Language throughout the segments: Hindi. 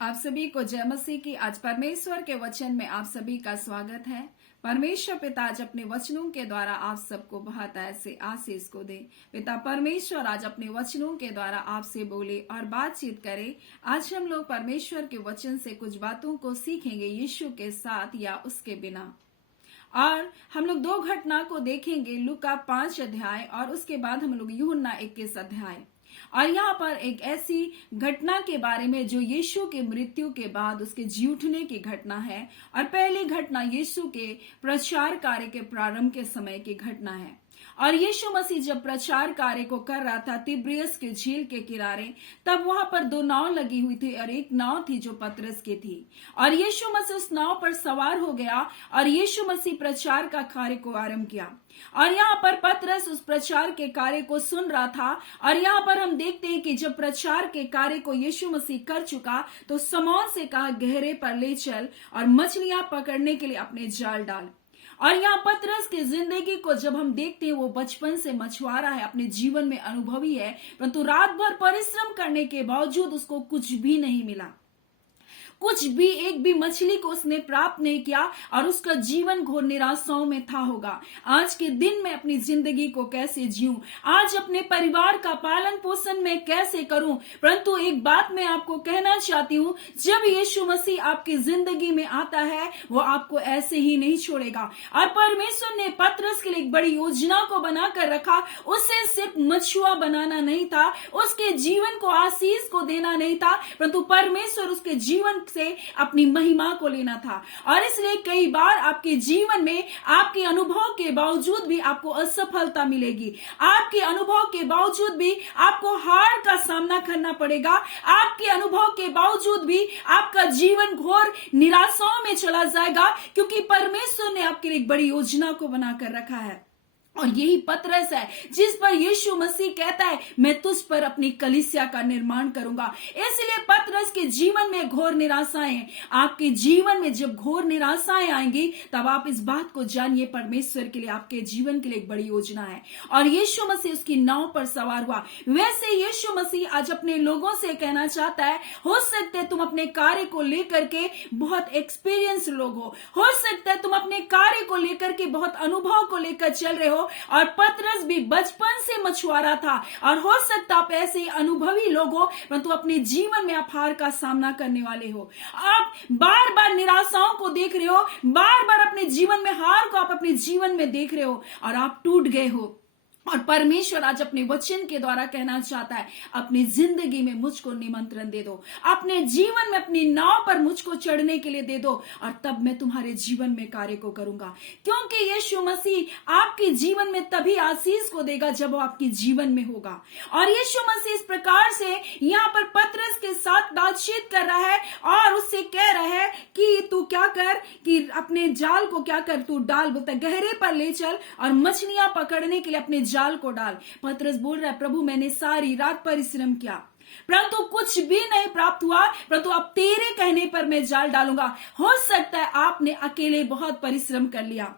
आप सभी को जय मसीह की। आज परमेश्वर के वचन में आप सभी का स्वागत है। परमेश्वर पिता आज अपने वचनों के द्वारा आप सबको बहुत ऐसे आशीष को दे। पिता परमेश्वर आज अपने वचनों के द्वारा आपसे बोले और बातचीत करे। आज हम लोग परमेश्वर के वचन से कुछ बातों को सीखेंगे, यीशु के साथ या उसके बिना। और हम लोग दो घटना को देखेंगे, लूका 5 अध्याय और उसके बाद हम लोग यूहन्ना 21 अध्याय। और यहाँ पर एक ऐसी घटना के बारे में जो यीशु के मृत्यु के बाद उसके जी उठने की घटना है। और पहली घटना यीशु के प्रचार कार्य के प्रारंभ के समय की घटना है। और यीशु मसीह जब प्रचार कार्य को कर रहा था तिब्रियस के झील के किनारे, तब वहां पर दो नाव लगी हुई थी और एक नाव थी जो पतरस की थी। और यीशु मसीह उस नाव पर सवार हो गया और यीशु मसीह प्रचार का कार्य को आरंभ किया। और यहाँ पर पतरस उस प्रचार के कार्य को सुन रहा था। और यहाँ पर हम देखते हैं कि जब प्रचार के कार्य को यीशु मसीह कर चुका तो शमौन से कहा, गहरे पर ले चल और मछलियां पकड़ने के लिए अपने जाल डाल। और यहाँ पतरस की जिंदगी को जब हम देखते हैं, वो बचपन से मछुआरा है, अपने जीवन में अनुभवी है, परंतु रात भर परिश्रम करने के बावजूद उसको कुछ भी नहीं मिला। कुछ भी, एक भी मछली को उसने प्राप्त नहीं किया और उसका जीवन घोर निराशाओं में था होगा। आज के दिन में अपनी जिंदगी को कैसे जीऊं, आज अपने परिवार का पालन पोषण में कैसे करूं। परंतु एक बात मैं आपको कहना चाहती हूं, जब यीशु मसीह आपकी जिंदगी में आता है वो आपको ऐसे ही नहीं छोड़ेगा। और परमेश्वर ने पतरस के लिए एक बड़ी योजना को बनाकर रखा। उसे सिर्फ मछुआ बनाना नहीं था, उसके जीवन को आशीष को देना नहीं था, परंतु परमेश्वर उसके जीवन से अपनी महिमा को लेना था। और इसलिए कई बार आपके जीवन में आपके अनुभव के बावजूद भी आपको असफलता मिलेगी, आपके अनुभव के बावजूद भी आपको हार का सामना करना पड़ेगा, आपके अनुभव के बावजूद भी आपका जीवन घोर निराशाओं में चला जाएगा, क्योंकि परमेश्वर ने आपके लिए एक बड़ी योजना को बनाकर रखा है। और यही पतरस है जिस पर यीशु मसीह कहता है, मैं तुझ पर अपनी कलीसिया का निर्माण करूंगा। इसलिए पतरस के जीवन में घोर निराशाएं, आपके जीवन में जब घोर निराशाएं आएंगी तब आप इस बात को जानिए, परमेश्वर के लिए, आपके जीवन के लिए एक बड़ी योजना है। और यीशु मसीह उसकी नाव पर सवार हुआ। वैसे यीशु मसीह आज अपने लोगों से कहना चाहता है, हो सकता है तुम अपने कार्य को लेकर के बहुत एक्सपीरियंस लोग हो सकता है तुम अपने कार्य को लेकर के बहुत अनुभव को लेकर चल रहे हो। और पतरस भी बचपन से मछुआरा था और हो सकता आप ऐसे ही अनुभवी लोग हो, परंतु अपने जीवन में आप हार का सामना करने वाले हो। आप बार बार निराशाओं को देख रहे हो, बार बार अपने जीवन में हार को आप अपने जीवन में देख रहे हो और आप टूट गए हो। और परमेश्वर आज अपने वचन के द्वारा कहना चाहता है, अपनी जिंदगी में मुझको निमंत्रण दे दो, अपने जीवन में अपनी नाव पर मुझको चढ़ने के लिए दे दो, और तब मैं तुम्हारे जीवन में कार्य को करूंगा। क्योंकि यीशु मसीह आपके जीवन में तभी आशीष को देगा जब वो आपके जीवन में होगा। और यीशु मसीह इस प्रकार से यहाँ पर पतरस के साथ बातचीत कर रहा है और उससे कह रहा है कि तू क्या कर, कि अपने जाल को क्या कर, तू डाल, बोलता गहरे पर ले चल और मछलियां पकड़ने के लिए अपने जाल को डाल। पतरस बोल रहा है, प्रभु मैंने सारी रात परिश्रम किया परंतु कुछ भी नहीं प्राप्त हुआ, परंतु अब तेरे कहने पर मैं जाल डालूंगा। हो सकता है आपने अकेले बहुत परिश्रम कर लिया,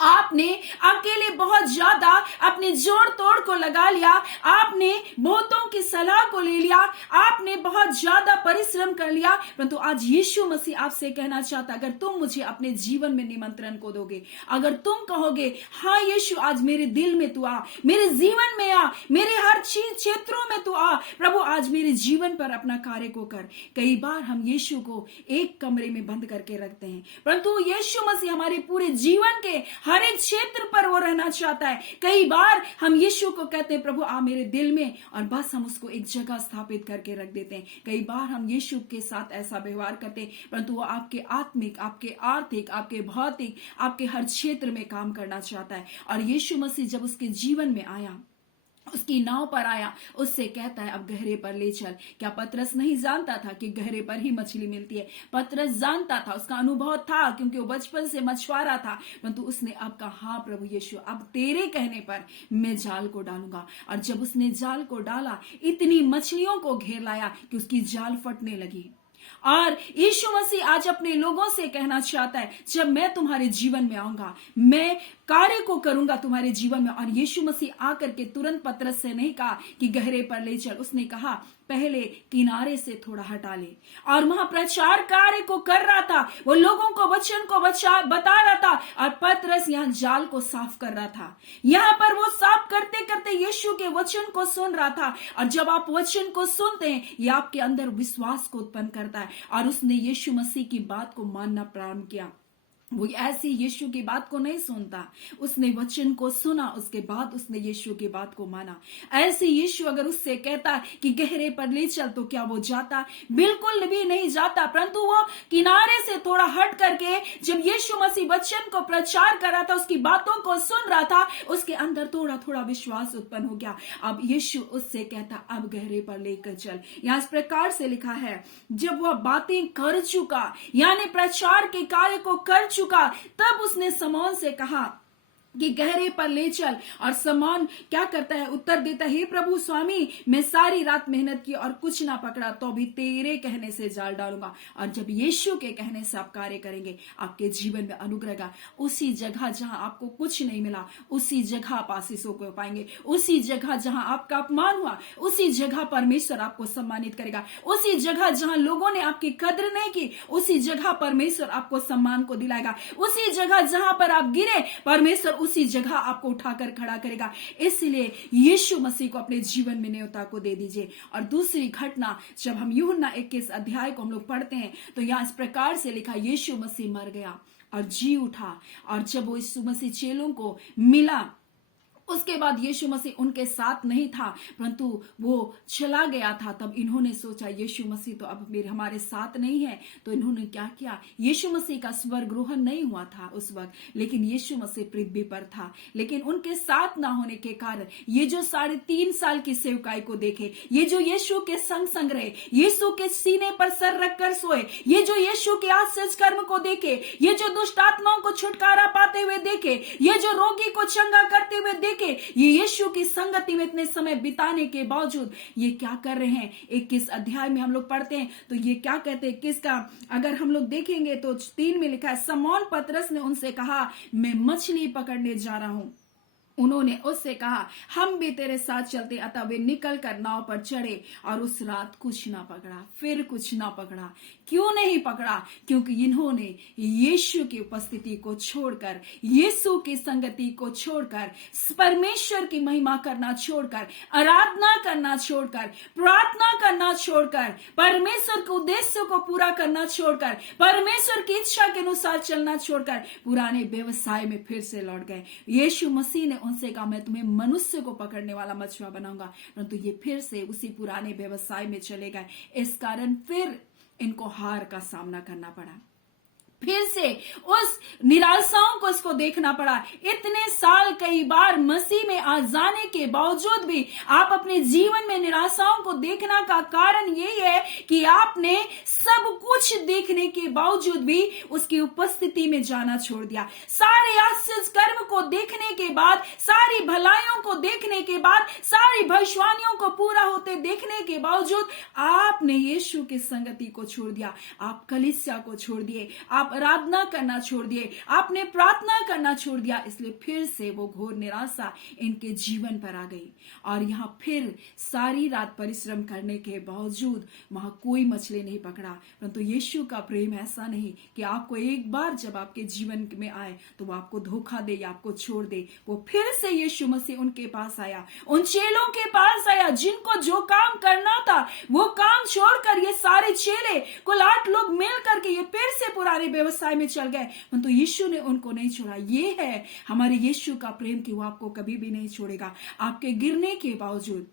आपने अकेले बहुत ज्यादा अपने जोड़ तोड़ को लगा लिया, आपने बहुतों की सलाह को ले लिया, आपने बहुत ज्यादा परिश्रम कर लिया, परंतु आज यीशु मसीह आपसे कहना चाहता, अगर तुम मुझे अपने जीवन में निमंत्रण को दोगे, अगर तुम कहोगे हाँ यीशु आज मेरे दिल में तू आ, मेरे जीवन में आ, मेरे हर चीज क्षेत्रों में तू आ, प्रभु आज मेरे जीवन पर अपना कार्य को कर। कई बार हम यीशु को एक कमरे में बंद करके रखते हैं, परंतु यीशु मसीह हमारे पूरे जीवन के हर एक क्षेत्र पर वो रहना चाहता है। कई बार हम यीशु को कहते हैं, प्रभु आ मेरे दिल में, और बस हम उसको एक जगह स्थापित करके रख देते हैं। कई बार हम यीशु के साथ ऐसा व्यवहार करते हैं, परंतु वो आपके आत्मिक, आपके आर्थिक, आपके भौतिक, आपके हर क्षेत्र में काम करना चाहता है। और यीशु मसीह जब उसके जीवन में आया, उसकी नाव पर आया, उससे कहता है अब गहरे पर ले चल। क्या पतरस नहीं जानता था कि गहरे पर ही मछली मिलती है? पतरस जानता था, उसका अनुभव था, क्योंकि वो बचपन से मछुआरा था, परंतु उसने अब कहा हाँ प्रभु यीशु अब तेरे कहने पर मैं जाल को डालूंगा। और जब उसने जाल को डाला, इतनी मछलियों को घेर लाया कि उसकी जाल फटने लगी। और यीशु मसीह आज अपने लोगों से कहना चाहता है, जब मैं तुम्हारे जीवन में आऊंगा, मैं कार्य को करूंगा तुम्हारे जीवन में। और यीशु मसीह आकर के तुरंत पतरस से नहीं कहा कि गहरे पर ले चल, उसने कहा पहले किनारे से थोड़ा हटा ले। और वहां प्रचार कार्य को कर रहा था, वो लोगों को वचन को बता रहा था, और पतरस यहाँ जाल को साफ कर रहा था। यहाँ पर वो साफ करते करते यीशु के वचन को सुन रहा था। और जब आप वचन को सुनते हैं, ये आपके अंदर विश्वास को उत्पन्न करता है, और उसने यीशु मसीह की बात को मानना प्रारंभ किया। वो ऐसी यीशु की बात को नहीं सुनता, उसने वचन को सुना, उसके बाद उसने यीशु की बात को माना। ऐसे यीशु अगर उससे कहता कि गहरे पर ले चल, तो क्या वो जाता? बिल्कुल भी नहीं जाता। परंतु वो किनारे से थोड़ा हट करके जब यीशु मसीह वचन को प्रचार कर रहा था, उसकी बातों को सुन रहा था, उसके अंदर थोड़ा थोड़ा विश्वास उत्पन्न हो गया। अब यीशु उससे कहता, अब गहरे पर लेकर चल। यहां इस प्रकार से लिखा है, जब वह बातें कर चुका, यानी प्रचार के कार्य को कर चुका, तब उसने शमौन से कहा कि गहरे पर ले चल। और शमौन क्या करता है? उत्तर देता है, हे प्रभु स्वामी, मैं सारी रात मेहनत की और कुछ ना पकड़ा, तो भी तेरे कहने से जाल डालूंगा। और जब यीशु के कहने से आप कार्य करेंगे, आपके जीवन में अनुग्रह का, उसी जगह जहां आपको कुछ नहीं मिला, उसी जगह आप आशीषों को पाएंगे। उसी जगह जहां आपका अपमान हुआ, उसी जगह परमेश्वर आपको सम्मानित करेगा। उसी जगह जहां लोगों ने आपकी कद्र नहीं की, उसी जगह परमेश्वर आपको सम्मान को दिलाएगा। उसी जगह जहां पर आप गिरे, परमेश्वर उसी जगह आपको उठाकर खड़ा करेगा। इसलिए यीशु मसीह को अपने जीवन में न्योता को दे दीजिए। और दूसरी घटना, जब हम यूहन्ना 21 अध्याय को हम लोग पढ़ते हैं, तो यहां इस प्रकार से लिखा, यीशु मसीह मर गया और जी उठा। और जब वो यीशु मसीह चेलों को मिला, उसके बाद यीशु मसीह उनके साथ नहीं था, परंतु वो चला गया था। तब इन्होंने सोचा, यीशु मसीह तो अब हमारे साथ नहीं है। तो इन्होंने क्या किया? यीशु मसीह का स्वर्गरोहण नहीं हुआ था उस वक्त, लेकिन यीशु मसीह पृथ्वी पर था। लेकिन उनके साथ ना होने के कारण ये जो 3.5 साल की सेवकाई को देखे, ये जो यीशु के संग संग रहे, यीशु के सीने पर सर रखकर सोए, ये जो यीशु के आश्चर्य कर्म को देखे, ये जो दुष्ट आत्माओं को छुटकारा पाते हुए देखे, ये जो रोगी को चंगा करते हुए देखे, ये यीशु की संगति में इतने समय बिताने के बावजूद ये क्या कर रहे हैं? 21 अध्याय में हम लोग पढ़ते हैं, तो ये क्या कहते हैं? किसका अगर हम लोग देखेंगे तो 3 में लिखा है, शमौन पतरस ने उनसे कहा, मैं मछली पकड़ने जा रहा हूं। उन्होंने उससे कहा, हम भी तेरे साथ चलते। अतः वे निकल कर नाव पर चढ़े, और उस रात कुछ ना पकड़ा, फिर कुछ ना पकड़ा। क्यों नहीं पकड़ा? क्योंकि इन्होंने यीशु की उपस्थिति को छोड़कर, यीशु की संगति को छोड़कर, परमेश्वर की महिमा करना छोड़कर, आराधना करना छोड़कर, प्रार्थना करना छोड़कर, परमेश्वर के उद्देश्य को पूरा करना छोड़कर, परमेश्वर की इच्छा के अनुसार चलना छोड़कर पुराने व्यवसाय में फिर से लौट गए। यीशु मसीह ने उनसे कहा, मैं तुम्हें मनुष्य को पकड़ने वाला मछुआ बनाऊंगा, परंतु ये फिर से उसी पुराने व्यवसाय में चले गए। इस कारण फिर इनको हार का सामना करना पड़ा, फिर से उस निराशाओं को इसको देखना पड़ा। इतने साल कई बार मसीह में आ जाने के बावजूद भी आप अपने जीवन में निराशाओं को देखना का कारण यही है कि आपने सब कुछ देखने के बावजूद भी उसकी उपस्थिति में जाना छोड़ दिया। सारे आश्चर्य कर्म को देखने के बाद, सारी भलाइयों को देखने के बाद, सारी भविष्यवाणियों को पूरा होते देखने के बावजूद आपने यीशु की संगति को छोड़ दिया, आप कलीसिया को छोड़ दिए, आप आराधना करना छोड़ दिए, आपने प्रार्थना करना छोड़ दिया। इसलिए फिर से वो घोर निराशा इनके जीवन पर आ गई। और यहाँ फिर सारी रात परिश्रम करने के बावजूद वहां कोई मछली नहीं पकड़ा। परंतु यीशु का प्रेम ऐसा नहीं कि आपको एक बार जब आपके जीवन में आए तो वो आपको धोखा दे या आपको छोड़ दे। वो फिर से यीशु मसीह उनके पास आया, उन चेलों के पास आया, जिनको जो काम करना था वो काम छोड़कर ये सारे चेले, कुल 8 लोग मिल करके ये फिर से पुराने व्यवसाय में चल गए। परंतु यीशु ने उनको नहीं छोड़ा। ये है हमारे यीशु का प्रेम कि वो आपको कभी भी नहीं छोड़ेगा। आपके गिरने के बावजूद,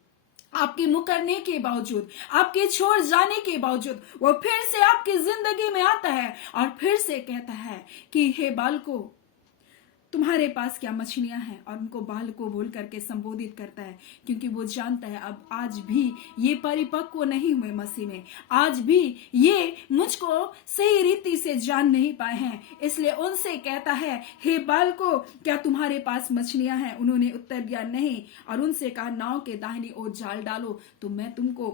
आपके मुकरने के बावजूद, आपके छोड़ जाने के बावजूद वो फिर से आपकी जिंदगी में आता है और फिर से कहता है कि हे बालकों, तुम्हारे पास क्या मछलियां हैं? और उनको बालकों बोल करके संबोधित करता है, क्योंकि वो जानता है अब आज भी ये परिपक्व नहीं हुए मसीह में, आज भी ये मुझको सही रीति से जान नहीं पाए हैं। इसलिए उनसे कहता है, हे बालकों, क्या तुम्हारे पास मछलियां हैं? उन्होंने उत्तर दिया, नहीं। और उनसे कहा, नाव के दाहिनी ओर जाल डालो तो मैं तुमको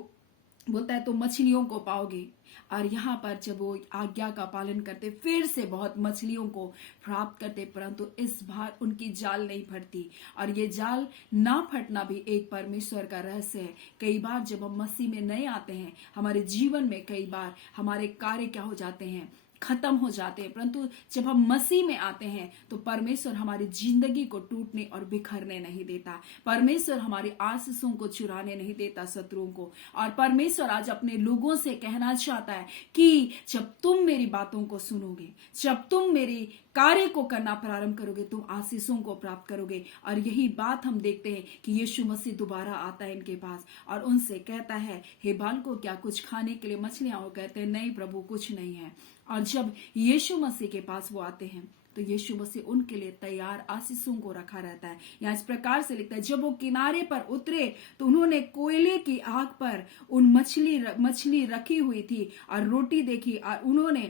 बोलता है तो मछलियों को पाओगे। और यहाँ पर जब वो आज्ञा का पालन करते, फिर से बहुत मछलियों को प्राप्त करते, परंतु इस बार उनकी जाल नहीं फटती। और ये जाल ना फटना भी एक परमेश्वर का रहस्य है। कई बार जब हम मसीह में नए आते हैं, हमारे जीवन में कई बार हमारे कार्य क्या हो जाते हैं, खत्म हो जाते हैं, परंतु जब हम मसीह में आते हैं तो परमेश्वर हमारी जिंदगी को टूटने और बिखरने नहीं देता। परमेश्वर हमारी आशीषों को चुराने नहीं देता शत्रुओं को। और परमेश्वर आज अपने लोगों से कहना चाहता है कि जब तुम मेरी बातों को सुनोगे, जब तुम मेरी कार्य को करना प्रारंभ करोगे, तुम आशीषों को प्राप्त करोगे। और यही बात हम देखते हैं कि यीशु मसीह दोबारा आता है इनके पास और उनसे कहता है, हे बालकों, क्या कुछ खाने के लिए मछलियां? वो कहते हैं, नहीं प्रभु, कुछ नहीं है। और जब यीशु मसीह के पास वो आते हैं तो यीशु मसीह उनके लिए तैयार आशीषों को रखा रहता है। यहाँ इस प्रकार से लिखता है, जब वो किनारे पर उतरे तो उन्होंने कोयले की आग पर उन मछली रखी हुई थी और रोटी देखी, और उन्होंने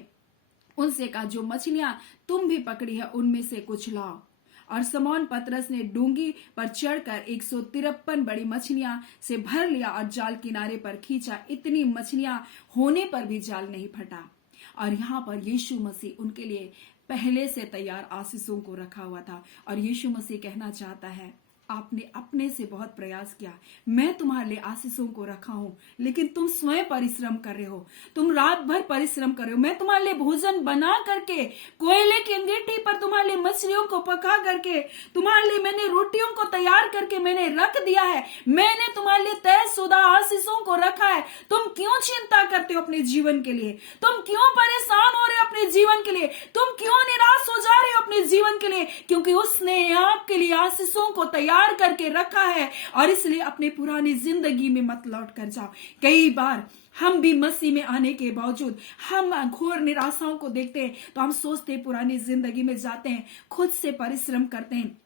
उनसे कहा, जो मछलियां तुम भी पकड़ी है उनमें से कुछ लाओ। और समौन पतरस ने डूंगी पर चढ़कर 153 बड़ी मछलियां से भर लिया और जाल किनारे पर खींचा। इतनी मछलियां होने पर भी जाल नहीं फटा। और यहाँ पर यीशु मसीह उनके लिए पहले से तैयार आशीषों को रखा हुआ था। और यीशु मसीह कहना चाहता है, आपने अपने से बहुत प्रयास किया, मैं तुम्हारे लिए आशीषों को रखा हूं, लेकिन तुम स्वयं परिश्रम कर रहे हो, तुम रात भर परिश्रम कर रहे हो। मैं तुम्हारे लिए भोजन बना करके, कोयले की अंगीठी पर तुम्हारे लिए मछलियों को पका करके, तुम्हारे लिए मैंने रोटियों को तैयार करके मैंने रख दिया है। मैंने तुम्हारे लिए तयशुदा आशीषों को रखा है। तुम क्यों चिंता करते हो अपने जीवन के लिए? तुम क्यों परेशान हो रहे हो अपने जीवन के लिए? तुम क्यों निराश हो जा रहे हो अपने जीवन के लिए? क्योंकि उसने आपके लिए आशीषों को तैयार करके रखा है। और इसलिए अपनी पुरानी जिंदगी में मत लौट कर जाओ। कई बार हम भी मसीह में आने के बावजूद हम घोर निराशाओं को देखते हैं तो हम सोचते हैं, पुरानी जिंदगी में जाते हैं, खुद से परिश्रम करते हैं,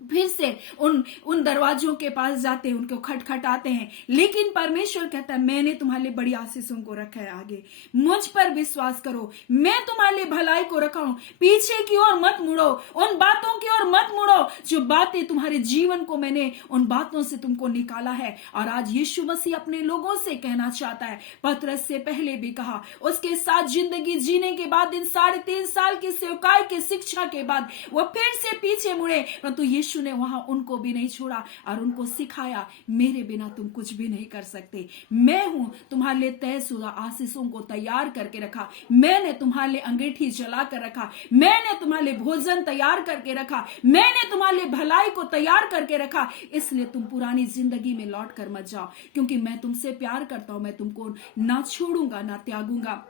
फिर से उन दरवाजों के पास जाते हैं, उनको खटखटाते हैं। लेकिन परमेश्वर कहता है, मैंने तुम्हारे लिए बड़ी आशीषों को रखा है। आगे मुझ पर विश्वास करो, मैं तुम्हारे लिए भलाई को रखा हूं। पीछे की ओर मत मुड़ो, उन बातों की ओर मत मुड़ो जो बातें तुम्हारे जीवन को, मैंने उन बातों से तुमको निकाला है। और आज यीशु मसीह अपने लोगों से कहना चाहता है, पतरस से पहले भी कहा, उसके साथ जिंदगी जीने के बाद, इन 3.5 साल की सेवकाई की शिक्षा के बाद वो फिर से पीछे मुड़े, परंतु यीशु ने वहां उनको भी नहीं छोड़ा और उनको सिखाया, मेरे बिना तुम कुछ भी नहीं कर सकते। मैं हूं तुम्हारे लिए तयशुदा आशीषों को तैयार करके रखा। मैंने तुम्हारे लिए अंगीठी जला कर रखा। मैंने तुम्हारे लिए भोजन तैयार करके रखा। मैंने तुम्हारे लिए भलाई को तैयार करके रखा। इसलिए तुम पुरानी जिंदगी में लौट कर मत जाओ, क्योंकि मैं तुमसे प्यार करता हूं। मैं तुमको ना छोड़ूंगा ना त्यागूंगा।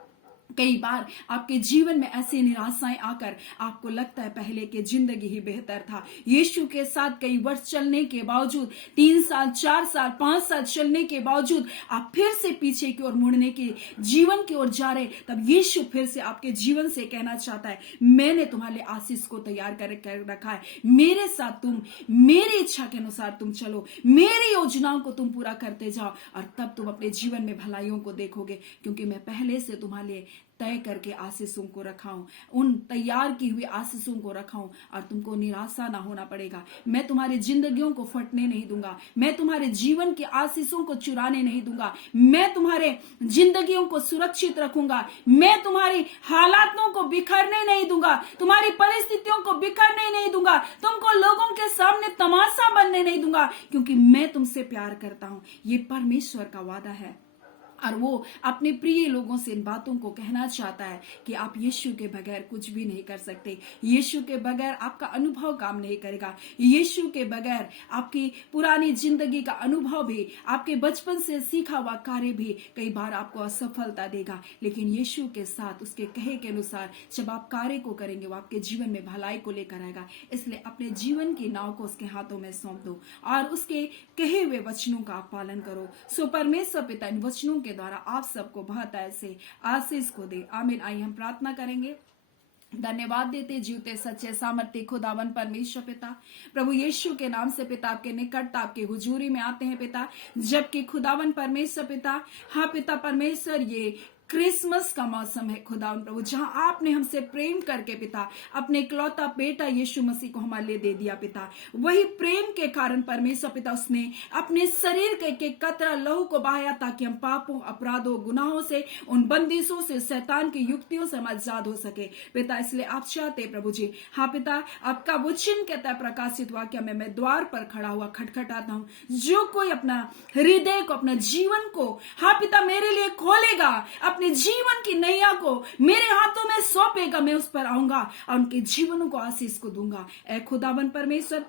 कई बार आपके जीवन में ऐसी निराशाएं आकर आपको लगता है पहले की जिंदगी ही बेहतर था। यीशु के साथ कई वर्ष चलने के बावजूद, 3 साल 4 साल 5 साल चलने के बावजूद आप फिर से पीछे की ओर मुड़ने के जीवन की ओर जा रहे, तब यीशु फिर से आपके जीवन से कहना चाहता है, मैंने तुम्हारे लिए आशीष को तैयार कर रखा है। मेरे साथ तुम मेरी इच्छा के अनुसार तुम चलो, मेरी योजनाओं को तुम पूरा करते जाओ, और तब तुम अपने जीवन में भलाइयों को देखोगे, क्योंकि मैं पहले से तुम्हारे लिए तय करके आशीषों को रखा हूं, उन तैयार की हुई आशीषों को रखा हूं, और तुमको निराशा ना होना पड़ेगा। मैं तुम्हारी जिंदगियों को फटने नहीं दूंगा। मैं तुम्हारे जीवन की आशीषों को चुराने नहीं दूंगा। मैं तुम्हारे जिंदगियों को सुरक्षित रखूंगा। मैं तुम्हारी हालातों को बिखरने नहीं दूंगा। तुम्हारी परिस्थितियों को बिखरने नहीं दूंगा। तुमको लोगों के सामने तमाशा बनने नहीं दूंगा, क्योंकि मैं तुमसे प्यार करता हूं। ये परमेश्वर का वादा है। और वो अपने प्रिय लोगों से इन बातों को कहना चाहता है कि आप यीशु के बगैर कुछ भी नहीं कर सकते। यीशु के बगैर आपका अनुभव काम नहीं करेगा। यीशु के बगैर आपकी पुरानी जिंदगी का अनुभव भी, आपके बचपन से सीखा हुआ कार्य भी कई बार आपको असफलता देगा। लेकिन यीशु के साथ, उसके कहे के अनुसार जब आप कार्य को करेंगे, वो आपके जीवन में भलाई को लेकर आएगा। इसलिए अपने जीवन की नाव को उसके हाथों में सौंप दो और उसके कहे हुए वचनों का आप पालन करो। सो परमेश्वर पिता इन वचनों के द्वारा आप सबको बहुत ऐसे आशीष को दे। आमीन। आइए हम प्रार्थना करेंगे। धन्यवाद देते जीवते सच्चे सामर्थ्य खुदावन परमेश्वर पिता, प्रभु यीशु के नाम से पिता आपके निकटता, आपके हुजूरी में आते हैं पिता, जबकि खुदावन परमेश्वर पिता, हाँ पिता परमेश्वर, ये क्रिसमस का मौसम है खुदा प्रभु, जहां आपने हमसे प्रेम करके पिता अपने इकलौता बेटा यीशु मसीह को हमारे लिए दे दिया पिता। वही प्रेम के कारण परमेश्वर पिता उसने अपने शरीर के एक कतरा लहू को बहाया ताकि हम पापों, अपराधों, गुनाहों से, उन बंदिशों से, शैतान की युक्तियों से हम आजाद हो सके पिता। इसलिए आप चाहते प्रभु जी, हाँ पिता, आपका वचन कहता है प्रकाशित वाक्य में, मैं द्वार पर खड़ा हुआ खटखटाता हूं, जो कोई अपना हृदय को, अपना जीवन को, हाँ पिता, मेरे लिए खोलेगा, अपने जीवन की नैया को मेरे हाथों में सौंपेगा, मैं उस पर आऊंगा और उनके जीवनों को आशीष को दूंगा। ऐ खुदावन परमेश्वर,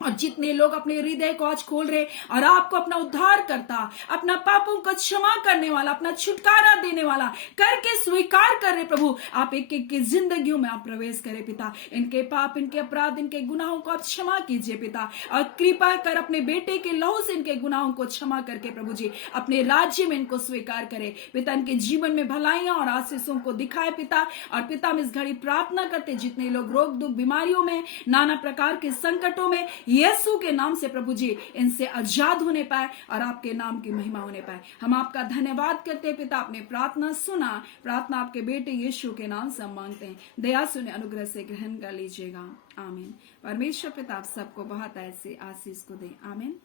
और जितने लोग अपने हृदय को आज खोल रहे और आपको अपना उद्धार करता, अपना पापों को क्षमा करने वाला, अपना छुटकारा देने वाला करके स्वीकार कर रहे प्रभु, आप एक एक की जिंदगियों में आप प्रवेश करें पिता। इनके पाप, इनके अपराध, इनके गुनाहों को आप क्षमा कीजिए पिता, और कृपा कर अपने बेटे के लहू से इनके गुनाहों को क्षमा करके प्रभु जी अपने राज्य में इनको स्वीकार करे पिता। इनके जीवन में भलाइयां और आशीषों को दिखाए पिता। और पिता, हम इस घड़ी प्रार्थना करते, जितने लोग रोग दुख बीमारियों में, नाना प्रकार के संकटों में, यीशु के नाम से प्रभु जी इनसे आजाद होने पाए और आपके नाम की महिमा होने पाए। हम आपका धन्यवाद करते हैं पिता, आपने प्रार्थना सुना, प्रार्थना आपके बेटे यीशु के नाम से हम मांगते हैं, दया सुने, अनुग्रह से ग्रहण कर लीजिएगा, आमीन। परमेश्वर पिता आप सबको बहुत ऐसे आशीष को दे, आमीन।